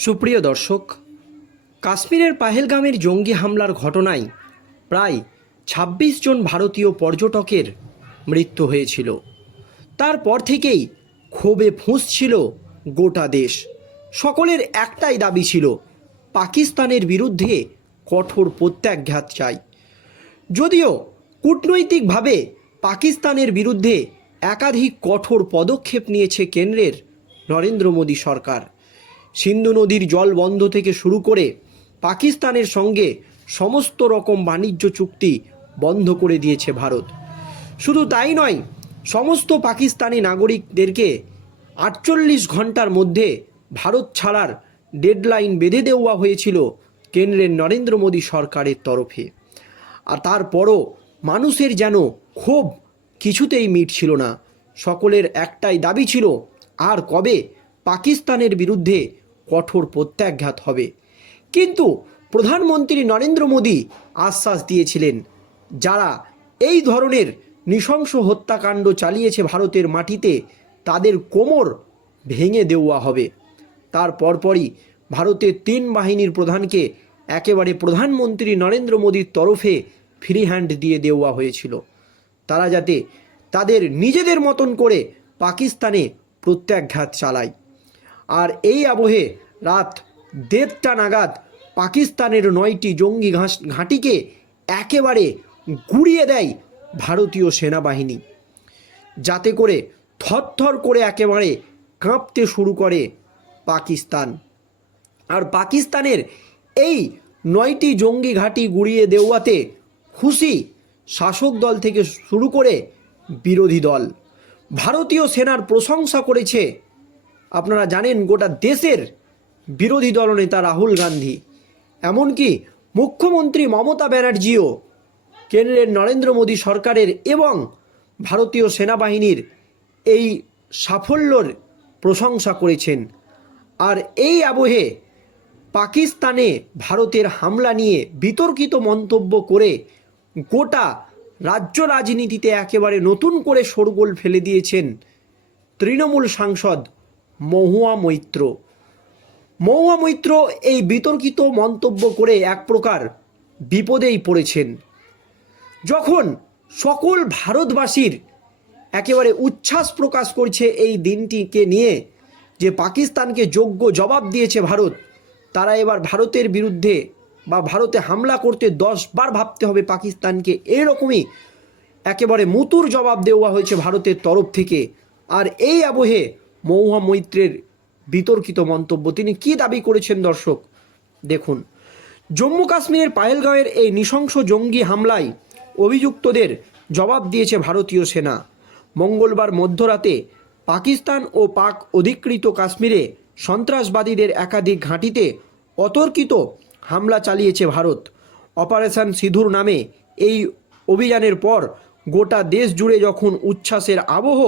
সুপ্রিয় দর্শক, কাশ্মীরের পাহেলগামের জঙ্গি হামলার ঘটনায় প্রায় ২৬ জন ভারতীয় পর্যটকের মৃত্যু হয়েছিল। তারপর থেকেই ক্ষোভে ফুঁসছিল গোটা দেশ। সকলের একটাই দাবি ছিল, পাকিস্তানের বিরুদ্ধে কঠোর প্রত্যাঘাত চাই। যদিও কূটনৈতিকভাবে পাকিস্তানের বিরুদ্ধে একাধিক কঠোর পদক্ষেপ নিয়েছে কেন্দ্রের নরেন্দ্র মোদী সরকার। সিন্ধু নদীর জল বন্ধ থেকে শুরু করে পাকিস্তানের সঙ্গে সমস্ত রকম বাণিজ্য চুক্তি বন্ধ করে দিয়েছে ভারত। শুধু তাই নয়, সমস্ত পাকিস্তানি নাগরিকদেরকে আটচল্লিশ ঘণ্টার মধ্যে ভারত ছাড়ার ডেডলাইন বেঁধে দেওয়া হয়েছিল কেন্দ্রের নরেন্দ্র মোদী সরকারের তরফে। আর তারপরও মানুষের যেন ক্ষোভ কিছুতেই মিটছিল না। সকলের একটাই দাবি ছিল, আর কবে? পাকিস্তানের বিরুদ্ধে কঠোর প্রত্যাঘাত হবে। কিন্তু প্রধানমন্ত্রী নরেন্দ্র মোদী আশ্বাস দিয়েছিলেন, যারা এই ধরনের নৃশংস হত্যাকাণ্ড চালিয়েছে ভারতের মাটিতে, তাদের কোমর ভেঙে দেওয়া হবে। তার পরপরই ভারতের তিন বাহিনীর প্রধানকে একেবারে প্রধানমন্ত্রী নরেন্দ্র মোদীর তরফে ফ্রি হ্যান্ড দিয়ে দেওয়া হয়েছিল। তারা যাতে তাদের নিজেদের মতন করে পাকিস্তানে প্রত্যাঘাত চালায়। আর এই আবহে রাত দেড়টা নাগাদ পাকিস্তানের নয়টি জঙ্গি ঘাস, ঘাঁটিকে একেবারে গুড়িয়ে দেয় ভারতীয় সেনাবাহিনী। যাতে করে থরথর করে একেবারে কাঁপতে শুরু করে পাকিস্তান। আর পাকিস্তানের এই নয়টি জঙ্গি ঘাঁটি গুড়িয়ে দেওয়াতে খুশি শাসক দল থেকে শুরু করে বিরোধী দল। ভারতীয় সেনার প্রশংসা করেছে আপনারা জানেন গোটা দেশের বিরোধী দলনেতা রাহুল গান্ধী। এমনকি মুখ্যমন্ত্রী মমতা ব্যানার্জিও কেন্দ্রের নরেন্দ্র মোদী সরকারের এবং ভারতীয় সেনাবাহিনীর এই সাফল্যর প্রশংসা করেছেন। আর এই আবহে পাকিস্তানে ভারতের হামলা নিয়ে বিতর্কিত মন্তব্য করে গোটা রাজ্য রাজনীতিতে একেবারে নতুন করে শোরগোল ফেলে দিয়েছেন তৃণমূল সাংসদ মহুয়া মৈত্র। মহুয়া মৈত্র এই বিতর্কিত মন্তব্য করে এক প্রকার বিপদেই পড়েছেন। যখন সকল ভারতবাসীর একেবারে উচ্ছ্বাস প্রকাশ করছে এই দিনটিকে নিয়ে যে পাকিস্তানকে যোগ্য জবাব দিয়েছে ভারত, তারা এবার ভারতের বিরুদ্ধে বা ভারতে হামলা করতে দশ বার ভাবতে হবে পাকিস্তানকে। এরকমই একেবারে মুতুর জবাব দেওয়া হয়েছে ভারতের তরফ থেকে। আর এই আবহে মৌহা মৈত্রের বিতর্কিত মন্তব্য। তিনি কি দাবি করেছেন দর্শক? দেখুন, জম্মু কাশ্মীরের পায়েলগাঁওয়ের এই নৃশংস জঙ্গি হামলায় অভিযুক্তদের জবাব দিয়েছে ভারতীয় সেনা। মঙ্গলবার মধ্যরাতে পাকিস্তান ও পাক অধিকৃত কাশ্মীরে সন্ত্রাসবাদীদের একাধিক ঘাঁটিতে অতর্কিত হামলা চালিয়েছে ভারত। অপারেশন সিধুর নামে এই অভিযানের পর গোটা দেশ জুড়ে যখন উচ্ছ্বাসের আবহ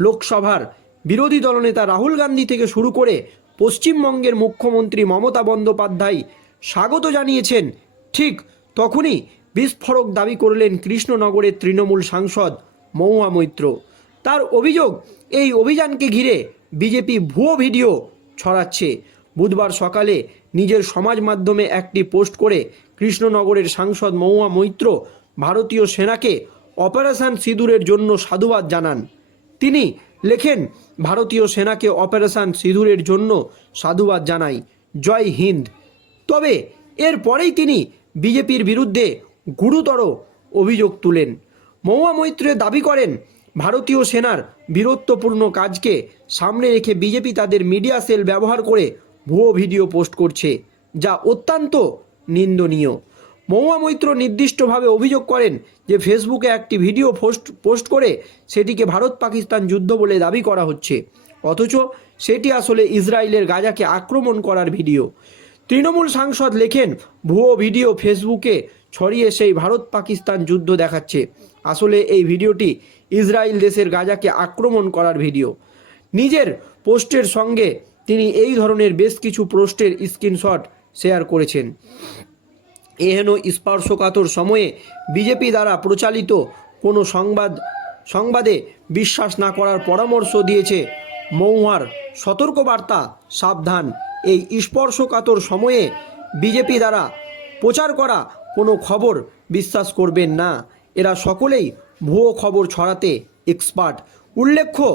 লোকসভার বিরোধী দলনেতা রাহুল গান্ধী থেকে শুরু করে পশ্চিমবঙ্গের মুখ্যমন্ত্রী মমতা বন্দ্যোপাধ্যায় স্বাগত জানিয়েছেন। ঠিক তখনই বিস্ফোরক দাবি করলেন কৃষ্ণনগরের তৃণমূল সাংসদ মহুয়া মৈত্র। তার অভিযোগ, এই অভিযানকে ঘিরে বিজেপি ভুয়ো ভিডিও ছড়াচ্ছে। বুধবার সকালে নিজের সমাজ মাধ্যমে একটি পোস্ট করে কৃষ্ণনগরের সাংসদ মহুয়া মৈত্র ভারতীয় সেনাকে অপারেশন সিঁদুরের জন্য সাধুবাদ জানান। তিনি লেখেন, ভারতীয় সেনাকে অপারেশন সিঁদুরের জন্য সাধুবাদ জানাই। জয় হিন্দ। তবে এরপরেই তিনি বিজেপির বিরুদ্ধে গুরুতর অভিযোগ তুলেন। মহুয়া মৈত্রে দাবি করেন, ভারতীয় সেনার বীরত্বপূর্ণ কাজকে সামনে রেখে বিজেপি তাদের মিডিয়া সেল ব্যবহার করে ভুয়ো ভিডিও পোস্ট করছে, যা অত্যন্ত নিন্দনীয়। মহুয়া মৈত্র নির্দিষ্টভাবে অভিযোগ করেন যে ফেসবুকে একটি ভিডিও পোস্ট পোস্ট করে সেটিকে ভারত পাকিস্তান যুদ্ধ বলে দাবি করা হচ্ছে। অথচ সেটি আসলে ইসরায়েলের গাজাকে আক্রমণ করার ভিডিও। তৃণমূল সাংসদ লেখেন, ভুয়ো ভিডিও ফেসবুকে ছড়িয়ে সেই ভারত পাকিস্তান যুদ্ধ দেখাচ্ছে। আসলে এই ভিডিওটি ইসরায়েল দেশের গাজাকে আক্রমণ করার ভিডিও। নিজের পোস্টের সঙ্গে তিনি এই ধরনের বেশ কিছু পোস্টের স্ক্রিনশট শেয়ার করেছেন। এহেন স্পর্শকাতর সময়ে বিজেপি দ্বারা প্রচালিত কোনো সংবাদ, সংবাদে বিশ্বাস না করার পরামর্শ দিয়েছে মৌহার সতর্কবার্তা সাবধান। এই স্পর্শকাতর সময়ে বিজেপি দ্বারা প্রচার করা কোনো খবর বিশ্বাস করবেন না। এরা সকলেই ভুয়ো খবর ছড়াতে এক্সপার্ট। উল্লেখ্য,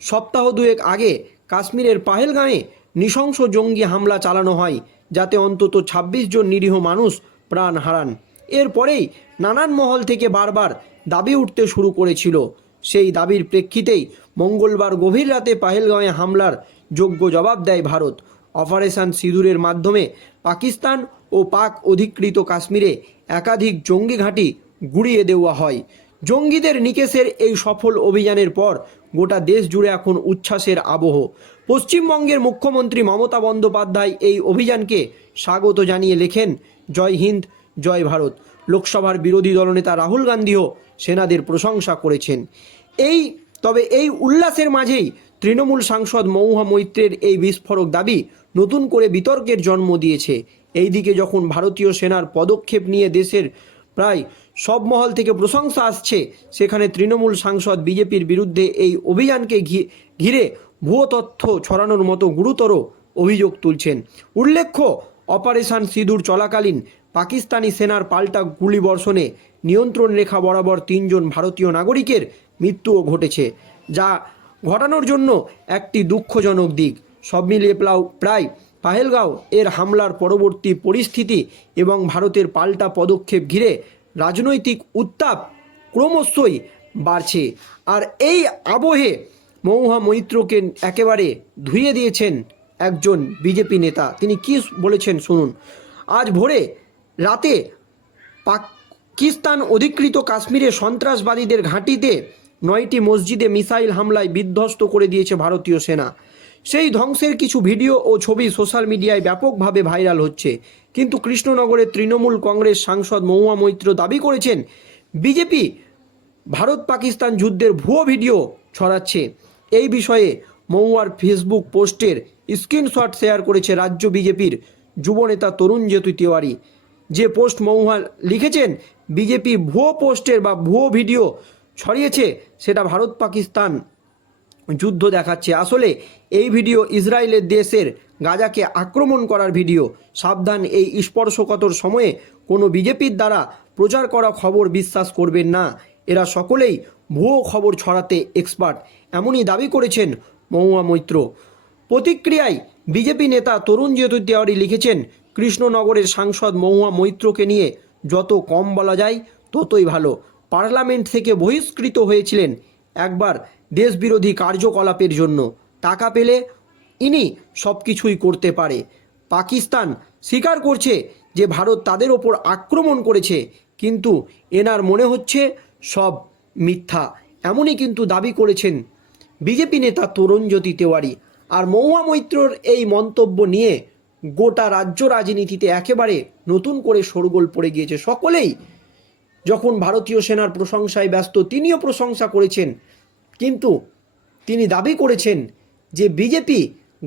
সপ্তাহ দুয়েক আগে কাশ্মীরের পাহেলগাঁয়ে নৃশংস জঙ্গি হামলা চালানো হয়, যাতে অন্তত ২৬ জন নিরীহ মানুষ প্রাণ হারান এরপরেই নানান মহল থেকে বারবার দাবি উঠতে শুরু করেছিল। সেই দাবির প্রেক্ষিতেই মঙ্গলবার গভীর রাতে পাহেলগাঁয়ে হামলার যোগ্য জবাব দেয় ভারত। অপারেশন সিঁদুরের মাধ্যমে পাকিস্তান ও পাক অধিকৃত কাশ্মীরে একাধিক জঙ্গি ঘাঁটি গুড়িয়ে দেওয়া হয়। জঙ্গিদের নিকেশের এই সফল অভিযানের পর গোটা দেশ জুড়ে এখন উচ্ছ্বাসের আবহ। পশ্চিমবঙ্গের মুখ্যমন্ত্রী মমতা বন্দ্যোপাধ্যায় এই অভিযানকে স্বাগত জানিয়ে লেখেন জয় হিন্দ, জয় ভারত। লোকসভার বিরোধী দলনেতা রাহুল গান্ধীও সেনাদের প্রশংসা করেছেন। এই, তবে এই উল্লাসের মাঝেই তৃণমূল সাংসদ মৌহা মৈত্রের এই বিস্ফোরক দাবি নতুন করে বিতর্কের জন্ম দিয়েছে। এইদিকে যখন ভারতীয় সেনার পদক্ষেপ নিয়ে দেশের প্রায় সব মহল থেকে প্রশংসা আসছে, সেখানে তৃণমূল সাংসদ বিজেপির বিরুদ্ধে এই অভিযানকে ঘিরে ভুয়ো তথ্য ছড়ানোর মতো গুরুতর অভিযোগ তুলছেন। উল্লেখ্য অপারেশন সিঁদুর চলাকালীন পাকিস্তানি সেনার পাল্টা গুলিবর্ষণে নিয়ন্ত্রণ রেখা বরাবর তিনজন ভারতীয় নাগরিকের মৃত্যুও ঘটেছে, যা ঘটানোর জন্য একটি দুঃখজনক দিক। সব মিলিয়ে প্লাউ- প্রায় পাহেলগাঁও এর হামলার পরবর্তী পরিস্থিতি এবং ভারতের পাল্টা পদক্ষেপ ঘিরে রাজনৈতিক উত্তাপ ক্রমশই বাড়ছে। আর এই আবহে মৌহা মৈত্রকে একেবারে ধুয়ে দিয়েছেন একজন বিজেপি নেতা। তিনি কি বলেছেন শুনুন। আজ ভোরে রাতে পাকিস্তান অধিকৃত কাশ্মীরে সন্ত্রাসবাদীদের ঘাঁটিতে নয়টি মসজিদে মিসাইল হামলায় বিধ্বস্ত করে দিয়েছে ভারতীয় সেনা। সেই ধ্বংসের কিছু ভিডিও ও ছবি সোশ্যাল মিডিয়ায় ব্যাপকভাবে ভাইরাল হচ্ছে। কিন্তু কৃষ্ণনগরের তৃণমূল কংগ্রেস সাংসদ মহুয়া মৈত্র দাবি করেছেন, বিজেপি ভারত পাকিস্তান যুদ্ধের ভুয়ো ভিডিও ছড়াচ্ছে। এই বিষয়ে মহুয়ার ফেসবুক পোস্টের স্ক্রিনশট শেয়ার করেছে রাজ্য বিজেপির যুবনেতা তরুণ জেতু তিওয়ারি। যে পোস্ট মহুয়া লিখেছেন, বিজেপি ভুয়ো পোস্টের বা ভুয়ো ভিডিও ছড়িয়েছে, সেটা ভারত পাকিস্তান যুদ্ধ দেখাচ্ছে। আসলে এই ভিডিও ইসরায়েলের দেশের গাজাকে আক্রমণ করার ভিডিও। সাবধান এই স্পর্শকতর সময়ে কোনো বিজেপির দ্বারা প্রচার করা খবর বিশ্বাস করবেন না। এরা সকলেই ভুয়ো খবর ছড়াতে এক্সপার্ট এমনই দাবি করেছেন মহুয়া মৈত্র। প্রতিক্রিয়ায় বিজেপি নেতা তরুণ জেতু তেওয়ারি লিখেছেন, কৃষ্ণনগরের সাংসদ মহুয়া মৈত্রকে নিয়ে যত কম বলা যায়, ততই ভালো। পার্লামেন্ট থেকে বহিষ্কৃত হয়েছিলেন একবার দেশবিরোধী কার্যকলাপের জন্য। টাকা পেলে ইনি সব কিছুই করতে পারে। পাকিস্তান স্বীকার করছে যে ভারত তাদের ওপর আক্রমণ করেছে, কিন্তু এনার মনে হচ্ছে সব মিথ্যা। এমনই কিন্তু দাবি করেছেন বিজেপি নেতা তরুণজ্যোতি তেওয়ারি। আর মহুয়া মৈত্রর এই মন্তব্য নিয়ে গোটা রাজ্য রাজনীতিতে একেবারে নতুন করে শোরগোল পড়ে গিয়েছে। সকলেই যখন ভারতীয় সেনার প্রশংসায় ব্যস্ত, তিনিও প্রশংসা করেছেন। কিন্তু তিনি দাবি করেছেন যে বিজেপি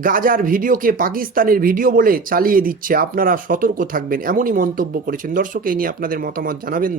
গাজার ভিডিওকে পাকিস্তানের ভিডিও বলে চালিয়ে দিচ্ছে। আপনারা সতর্ক থাকবেন, এমনই মন্তব্য করেছেন। দর্শক, এই নিয়ে আপনাদের মতামত জানাবেন।